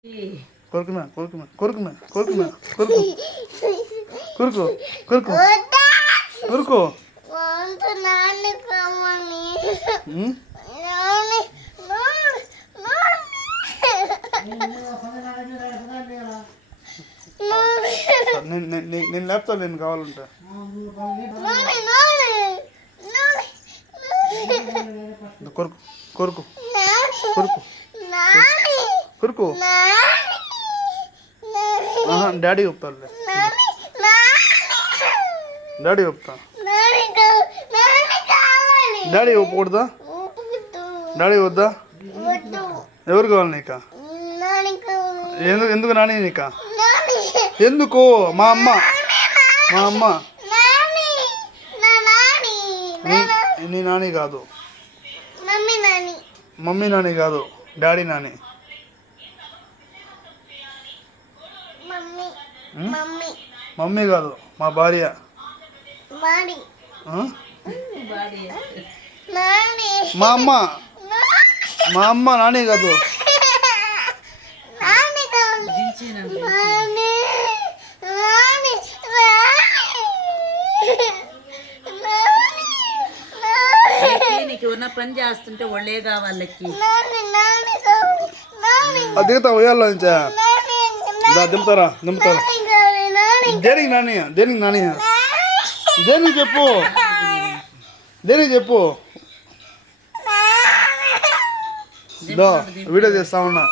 కొరుకుమా కొరుకుమా కొరుకుమా కొరుకుమా కొరుకు కొరుకు కొరుకు కొరుకు నేను లేపుతా నేను కావాలంటే కొరుకు కొరుకు కొరుకు కొరుకు డాడీ చెప్తారులే డాడీ చెప్తా డాడీ ఒప్పకూడదా డాడీ వద్దా ఎవరు కావాలి నీకా ఎందుకు నాని నీకా ఎందుకు మా అమ్మ మా అమ్మ నీ నాని కాదు మమ్మీ నాని కాదు డాడీ నాని మమ్మీ కాదు మా భార్య మా అమ్మ మా అమ్మ నాని కాదు ఉన్న పని చేస్తుంటే ఒళ్ళే కావాలకి దిగుతా ఉయ్యాల నుంచా దింపుతారా దింపుతారా దేనికి నాని దేనికి నాని దేనికి చెప్పు దేనికి చెప్పు వీడియో చేస్తా ఉన్నా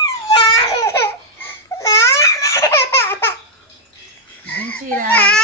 దించిరా